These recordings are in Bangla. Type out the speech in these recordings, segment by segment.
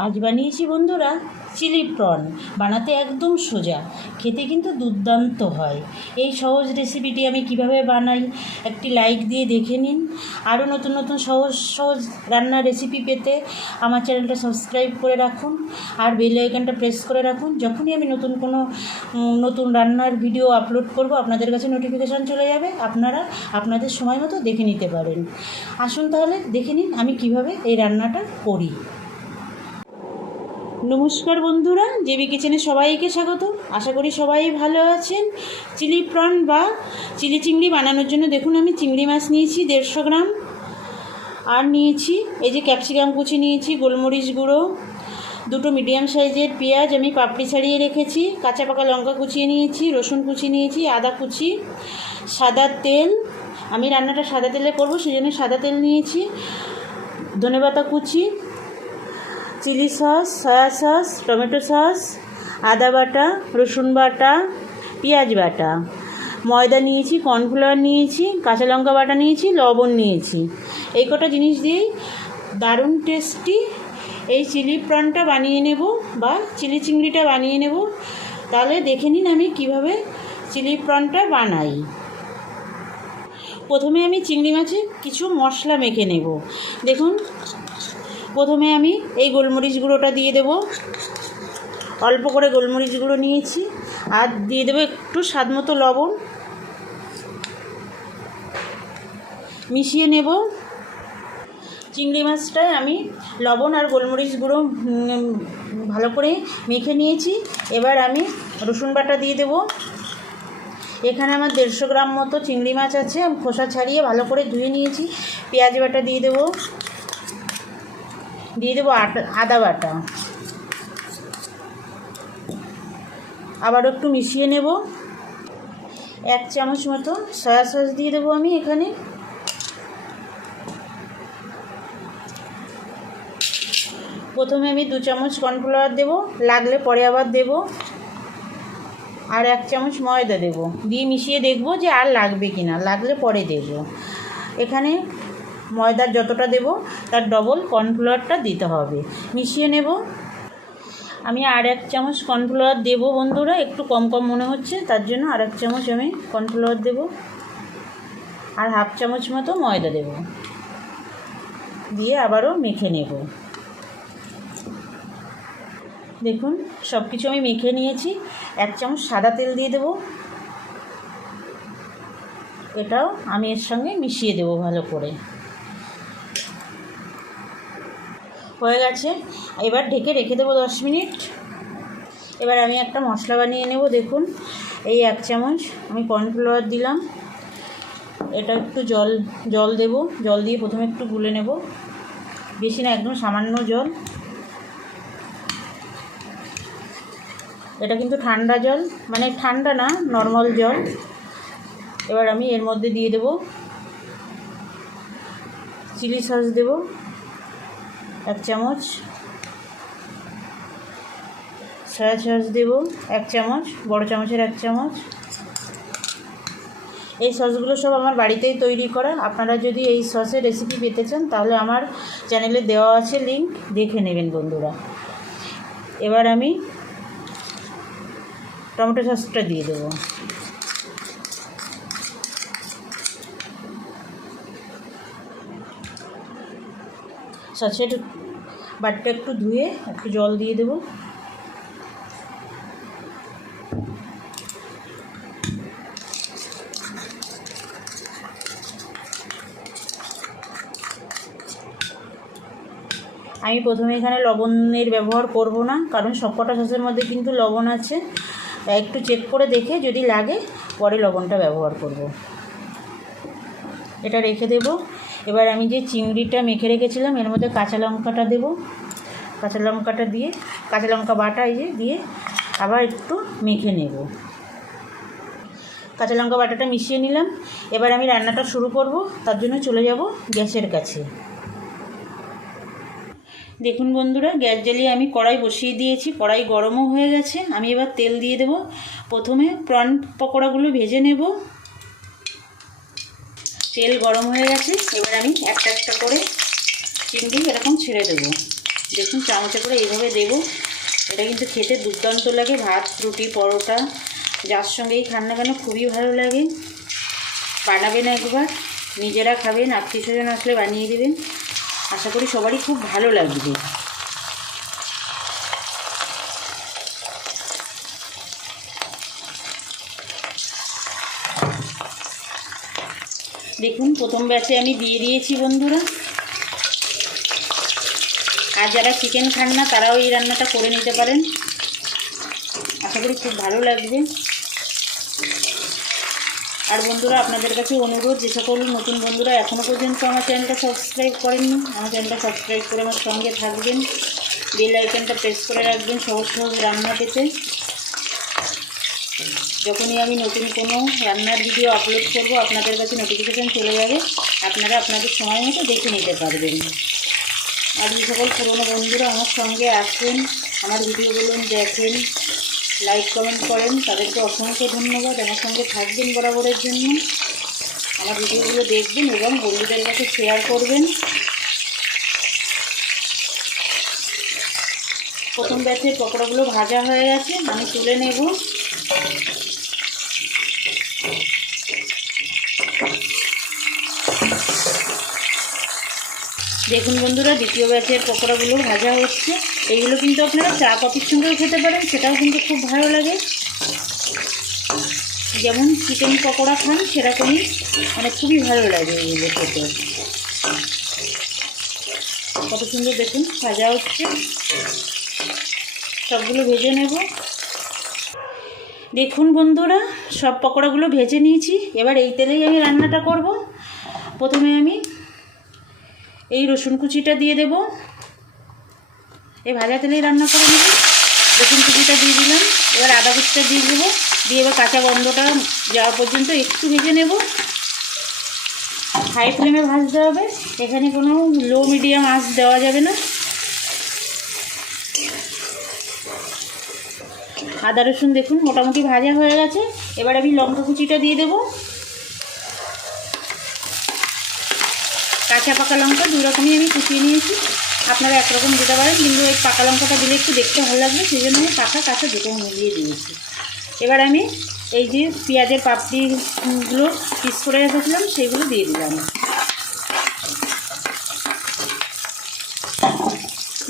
আজ বানিয়েছি বন্ধুরা চিলি প্রন। বানাতে একদম সোজা, খেতে কিন্তু দুর্দান্ত হয়। এই সহজ রেসিপিটি আমি কিভাবে বানাই একটি লাইক দিয়ে দেখে নিন। আরও নতুন নতুন সহজ সহজ রান্নার রেসিপি পেতে আমার চ্যানেলটা সাবস্ক্রাইব করে রাখুন আর বেল আইকনটা প্রেস করে রাখুন। যখনই আমি নতুন রান্নার ভিডিও আপলোড করব আপনাদের কাছে নোটিফিকেশান চলে যাবে, আপনারা আপনাদের সময় মতো দেখে নিতে পারেন। আসুন তাহলে দেখে নিন আমি কিভাবে এই রান্নাটা করি। নমস্কার বন্ধুরা, জেবি কিচেনে সবাইকে স্বাগত। আশা করি সবাই ভালো আছেন। চিলি প্রন বা চিলি চিংড়ি বানানোর জন্য দেখুন আমি চিংড়ি মাছ নিয়েছি 150 গ্রাম, আর নিয়েছি এই যে ক্যাপসিকাম কুচি নিয়েছি, গোলমরিচ গুঁড়ো, 2টো মিডিয়াম সাইজের পেঁয়াজ আমি পাপড়ি ছাড়িয়ে রেখেছি, কাঁচা পাকা লঙ্কা কুচিয়ে নিয়েছি, রসুন কুচি নিয়েছি, আদা কুচি, সাদা তেল, আমি রান্নাটা সাদা তেলে করব সেজন্য সাদা তেল নিয়েছি, ধনেপাতা কুচি, chilli sauce, soya sauce, tomato sauce, আদা বাটা, রসুন বাটা, পেঁয়াজ বাটা, ময়দা নিয়েছি, কর্নফ্লাওয়ার নিয়েছি, কাঁচা লঙ্কা বাটা নিয়েছি, লবণ নিয়েছি। এই কটা জিনিস দিয়েই দারুণ টেস্টি এই চিলি প্রনটা বানিয়ে নেব বা চিলি চিংড়িটা বানিয়ে নেব। তাহলে দেখে নিন আমি কিভাবে চিলি প্রনটা বানাই। প্রথমে আমি চিংড়ি মাছে কিছু মশলা মেখে নেব। দেখুন, প্রথমে আমি এই গোলমরিচ গুঁড়োটা দিয়ে দেব, অল্প করে গোলমরিচ গুঁড়ো নিয়েছি, আর দিয়ে দেবো একটু স্বাদ মতো লবণ, মিশিয়ে নেব। চিংড়ি মাছটায় আমি লবণ আর গোলমরিচ গুঁড়ো ভালো করে মেখে নিয়েছি। এবার আমি রসুন বাটা দিয়ে দেব। এখানে আমার 150 গ্রাম মতো চিংড়ি মাছ আছে, খোসা ছাড়িয়ে ভালো করে ধুয়ে নিয়েছি। পেঁয়াজ বাটা দিয়ে দেবো, দিয়ে দেবো আদা বাটা, আবারও একটু মিশিয়ে নেব। 1 চামচ মতো সয়া সস দিয়ে দেবো আমি এখানে, প্রথমে আমি 2 চামচ কর্নফ্লাওয়ার দেবো, লাগলে পরে আবার দেব, আর 1 চামচ ময়দা দেব, দিয়ে মিশিয়ে দেখব যে আর লাগবে কি না, লাগলে পরে দেব। এখানে ময়দার যতটা দেব তার ডবল কর্নফ্লাওয়ারটা দিতে হবে। মিশিয়ে নেব। আমি আর 1 চামচ কর্নফ্লাওয়ার দেবো বন্ধুরা, একটু কম কম মনে হচ্ছে, তার জন্য আর 1 চামচ আমি কর্নফ্লাওয়ার দেব, আর হাফ চামচ মতো ময়দা দেব, দিয়ে আবারও মেখে নেব। দেখুন সব কিছু আমি মেখে নিয়েছি। 1 চামচ সাদা তেল দিয়ে দেব, এটাও আমি এর সঙ্গে মিশিয়ে দেব ভালো করে। হয়ে গেছে, এবার ঢেকে রেখে দেবো 10 মিনিট। এবার আমি একটা মশলা বানিয়ে নেব। দেখুন এই 1 চামচ আমি কর্নফ্লাওয়ার দিলাম, এটা একটু জল দেব, জল দিয়ে প্রথমে একটু গুলে নেব, বেশি না, একদম সামান্য জল। এটা কিন্তু ঠান্ডা জল, মানে ঠান্ডা না, নর্মাল জল। এবার আমি এর মধ্যে দিয়ে দেব চিলি সস, দেব 1 চামচ, সয়া সস দেব 1 চামচ, বড় চামচের 1 চামচ। এই সসগুলো সব আমার বাড়িতেই তৈরি করা। আপনারা যদি এই সসের রেসিপি পেতে চান তাহলে আমার চ্যানেলে দেওয়া আছে, লিঙ্ক দেখে নেবেন বন্ধুরা। এবার আমি টমেটো সসটা দিয়ে দেবো, সসের বাটিটা একটু ধুয়ে একটু জল দিয়ে দেবো। আমি প্রথমে এখানে লবণের ব্যবহার করব না, কারণ সবকটা সসের মধ্যে কিন্তু লবণ আছে, তাই একটু চেক করে দেখে যদি লাগে পরে লবণটা ব্যবহার করব। এটা রেখে দেব। এবার আমি যে চিংড়িটা মেখে রেখেছিলাম এর মধ্যে কাঁচা লঙ্কাটা দেব, কাঁচা লঙ্কাটা দিয়ে, কাঁচা লঙ্কা বাটা এই যে দিয়ে আবার একটু মেখে নেব। কাঁচা লঙ্কা বাটাটা মিশিয়ে নিলাম। এবার আমি রান্নাটা শুরু করব, তার জন্য চলে যাব গ্যাসের কাছে। দেখুন বন্ধুরা, গ্যাস জ্বালিয়ে আমি কড়াই বসিয়ে দিয়েছি, কড়াই গরমও হয়ে গেছে। আমি এবার তেল দিয়ে দেব। প্রথমে প্রন পকোড়াগুলো ভেজে নেব। তেল গরম হয়ে গেছে, এবার আমি একটা একটা করে চিংড়ি এরকম ছেড়ে দেবো। দেখুন চামচে করে এইভাবে দেবো। এটা কিন্তু খেতে দুর্দান্ত লাগে, ভাত, রুটি, পরোটা যার সঙ্গেই খান না কেন খুবই ভালো লাগে। বানাবেন একবার, নিজেরা খাবেন, আত্মীয় স্বজন আসলে বানিয়ে দেবেন। আশা করি সবারই খুব ভালো লাগবে। দেখুন প্রথম ব্যাচে আমি দিয়ে দিয়েছি বন্ধুরা। আর যারা চিকেন খান না তারাও এই রান্নাটা করে নিতে পারেন, আশা করি খুব ভালো লাগবে। আর বন্ধুরা আপনাদের কাছে অনুরোধ, যে সকল নতুন বন্ধুরা এখনও পর্যন্ত আমার চ্যানেলটা সাবস্ক্রাইব করেননি, আমার চ্যানেলটা সাবস্ক্রাইব করে আমার সঙ্গে থাকবেন, বেল আইকনটা প্রেস করে রাখবেন সহজ সহজ রান্না পেতে। যখনই আমি নতুন কোনো রান্নার ভিডিও আপলোড করব আপনাদের কাছে নোটিফিকেশান চলে যাবে, আপনারা আপনাদের সময় মতো দেখে নিতে পারবেন। আর যে সকল পুরনো বন্ধুরা আমার সঙ্গে আছেন, আমার ভিডিওগুলো দেখেন, লাইক কমেন্ট করেন, তাদেরকে অসংখ্য ধন্যবাদ। আমার সঙ্গে থাকবেন বরাবরের জন্য, আমার ভিডিওগুলো দেখবেন এবং বন্ধুদের কাছে শেয়ার করবেন। প্রথম ব্যাচের পকোড়াগুলো ভাজা হয়ে গেছে, আমি তুলে নেব। দেখুন বন্ধুরা দ্বিতীয় ব্যাচের পকোড়াগুলো ভাজা হচ্ছে। এইগুলো কিন্তু আপনারা চা কফির সঙ্গেও খেতে পারেন, সেটাও কিন্তু খুব ভালো লাগে। যেমন চিকেন পকোড়া খান সেরকমই, মানে খুবই ভালো লাগে এইগুলো খেতে। কত সুন্দর দেখুন ভাজা হচ্ছে, সবগুলো ভেজে নেব। দেখুন বন্ধুরা সব পকোড়াগুলো ভেজে নিয়েছি। এবার এই তেলেই আমি রান্নাটা করব। প্রথমে আমি এই রসুন কুচিটা দিয়ে দেব, এই ভাজা তেলেই রান্না করে নেব। রসুন কুচিটা দিয়ে দিলাম, এবার আদা কুচিটা দিয়ে দেবো, দিয়ে এবার কাঁচা গন্ধটা যাওয়া পর্যন্ত একটু ভেজে নেব। হাই ফ্লেমে ভাজতে হবে, এখানে কোনো লো মিডিয়াম আঁচ দেওয়া যাবে না। আদা রসুন দেখুন মোটামুটি ভাজা হয়ে গেছে। এবার আমি লঙ্কা কুচিটা দিয়ে দেব। কাঁচা পাকা লঙ্কা দুই রকমই আমি কুচিয়ে নিয়েছি, আপনারা একরকম দিতে পারেন, কিন্তু এই পাকা লঙ্কাটা দিলে একটু দেখতে ভালো লাগবে, সেই জন্য আমি পাকা কাঁচা দুটো মিলিয়ে দিয়েছি। এবার আমি এই যে পেঁয়াজের পাপড়িগুলো পিস করে রেখেছিলাম সেগুলো দিয়ে দিলাম,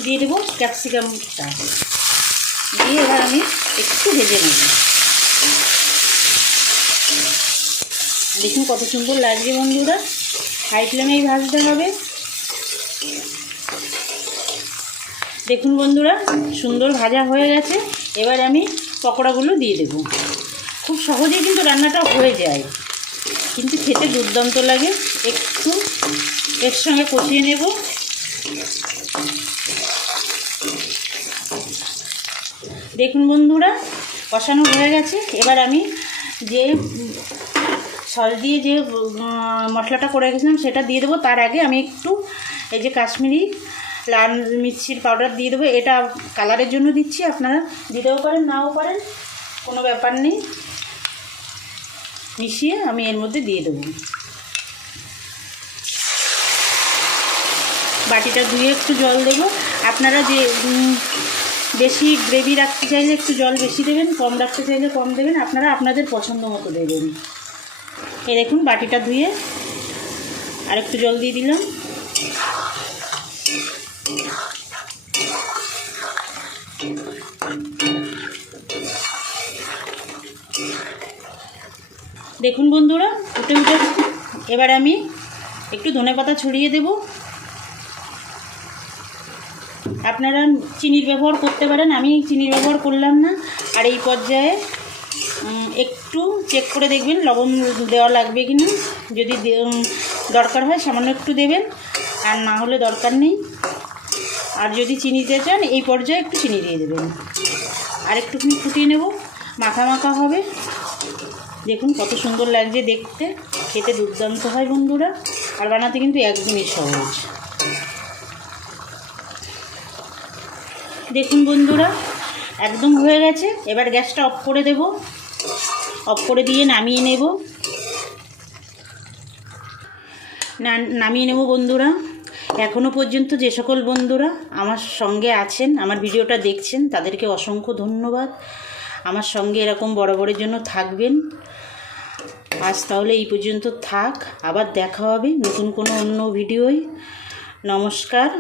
দিয়ে দেবো ক্যাপসিকামটা দিয়ে এবার আমি একটু ভেজে নেব। দেখুন কত সুন্দর লাগছে বন্ধুরা, হাই ফ্লেমেই ভাজতে হবে। দেখুন বন্ধুরা সুন্দর ভাজা হয়ে গেছে। এবার আমি পকোড়াগুলো দিয়ে দেব। খুব সহজেই কিন্তু রান্নাটা হয়ে যায়, কিন্তু খেতে দুর্দান্ত লাগে। একটু এর সঙ্গে কষিয়ে নেব। দেখুন বন্ধুরা কষানো হয়ে গেছে। এবার আমি যে সস দিয়ে যে মশলাটা করে রেখেছিলাম সেটা দিয়ে দেবো। তার আগে আমি একটু এই যে কাশ্মীরি লাল মির্চির পাউডার দিয়ে দেবো। এটা কালারের জন্য দিচ্ছি, আপনারা দিতেও পারেন নাও পারেন, কোনো ব্যাপার নেই। মিশিয়ে আমি এর মধ্যে দিয়ে দেবো। বাটিটা ধুয়ে একটু জল দেবো। আপনারা যে বেশি গ্রেভি রাখতে চাইলে একটু জল বেশি দেবেন, কম রাখতে চাইলে কম দেবেন, আপনারা আপনাদের পছন্দ মতো দেবেন। এই দেখুন বাটিটা ধুয়ে আর একটু জল দিয়ে দিলাম। দেখুন বন্ধুরা ফুটে উঠে, এবার আমি একটু ধনেপাতা ছড়িয়ে দেব। আপনারা চিনির ব্যবহার করতে পারেন, আমি চিনির ব্যবহার করলাম না। আর এই পর্যায়ে একটু চেক করে দেখবেন লবণ দেওয়া লাগবে কি না, যদি দরকার হয় সামান্য একটু দেবেন, আর না হলে দরকার নেই। আর যদি চিনি দিতে চান এই পর্যায়ে একটু চিনি দিয়ে দেবেন। আর একটুখানি ফুটিয়ে নেব, মাখা মাখা হবে। দেখুন কত সুন্দর লাগছে দেখতে, খেতে দুর্দান্ত হয় বন্ধুরা, আর বানাতে কিন্তু একদমই সহজ। দেখুন বন্ধুরা একদম হয়ে গেছে। এবার গ্যাসটা অফ করে দেব, অফ করে দিয়ে নামিয়ে নেব। নামিয়ে নেব বন্ধুরা। এখনও পর্যন্ত যে সকল বন্ধুরা আমার সঙ্গে আছেন, আমার ভিডিওটা দেখছেন, তাদেরকে অসংখ্য ধন্যবাদ। আমার সঙ্গে এরকম বরাবরের জন্য থাকবেন। আজ তাহলে এই পর্যন্ত থাক, আবার দেখা হবে নতুন কোনো অন্য ভিডিওয়। নমস্কার।